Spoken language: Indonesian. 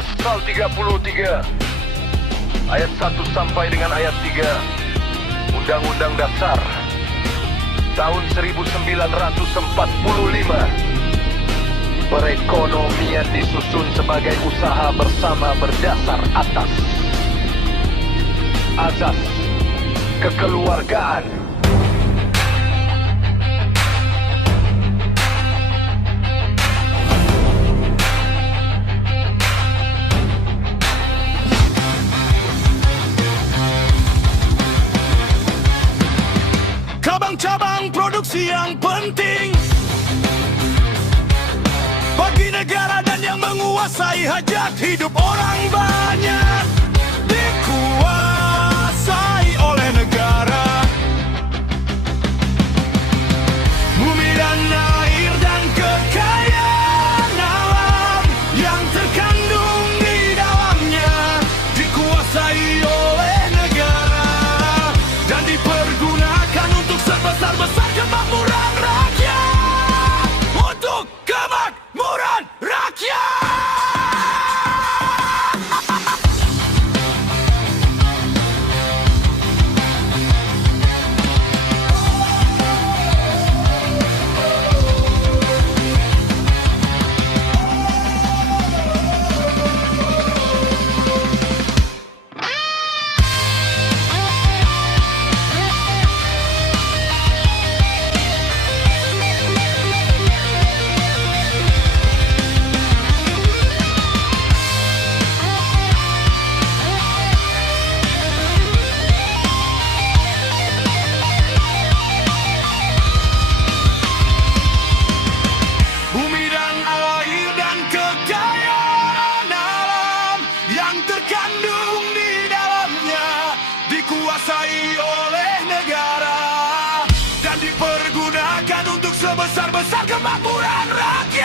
Pasal 33 ayat 1 sampai dengan ayat 3 Undang-Undang Dasar tahun 1945. Perekonomian disusun sebagai usaha bersama berdasar atas azas kekeluargaan. Cabang-cabang produksi yang penting bagi negara dan yang menguasai hajat hidup orang banyak dikuasai oleh negara. Bumi dan air dan kekayaan alam yang terkandung di dalamnya dikuasai oleh negara dan dipergunakan untuk sebesar-besar kemakmuran rakyat. Untuk kemakmuran rakyat. Bumi dan air dan kekayaan alam yang terkandung di dalamnya dikuasai oleh negara dan dipergunakan untuk sebesar-besar kemakmuran rakyat.